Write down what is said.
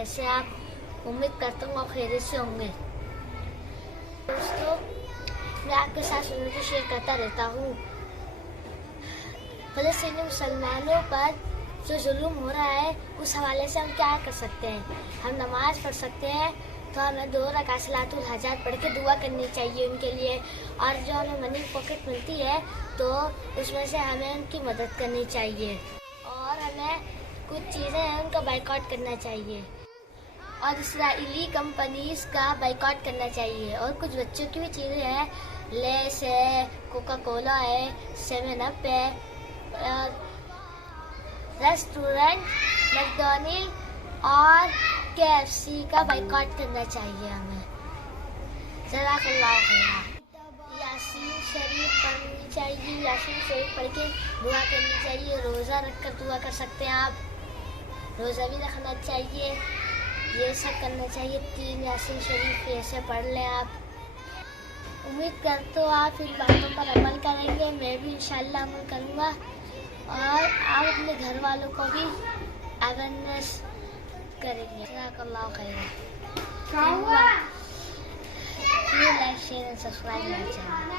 कैसे आप? उम्मीद करता हूँ आप खैरियत से होंगे। दोस्तों, मैं आपके साथ सुनने शेयर करता रहता हूँ। फ़लस्तीनी मुसलमानों पर जो जुल्म हो रहा है, उस हवाले से हम क्या कर सकते हैं? हम नमाज़ पढ़ सकते हैं, तो हमें 2 रकात सलातुल हाजात पढ़ के दुआ करनी चाहिए उनके लिए। और जो हमें मनी पॉकेट मिलती है, तो उसमें से हमें उनकी मदद करनी चाहिए। और हमें कुछ चीज़ें हैं उनका बाइकआउट करना चाहिए, और इस्राएली कंपनीज का बाइकआउट करना चाहिए। और कुछ बच्चों की भी चीज़ें हैं, लेस है, कोका कोला है, 7 अप है, रेस्टोरेंट, मैकडॉनल्ड और KFC का बाइकआउट करना चाहिए हमें। जज़ाकल्लाह खैरा। यासीन शरीफ पढ़नी चाहिए, यासीन शरीफ पढ़ के दुआ करनी चाहिए। रोज़ा रख कर दुआ कर सकते हैं आप, रोज़ा भी रखना चाहिए, ये सब करना चाहिए। 3 यासीन शरीफ ऐसे पढ़ लें आप। उम्मीद करते हो आप इन बातों पर अमल करेंगे। मैं भी इंशाल्लाह अमल करूँगा, और आप अपने घर वालों को भी अवेयरनेस करेंगे। जज़ाकल्लाह खैरा। Like, share and subscribe my channel.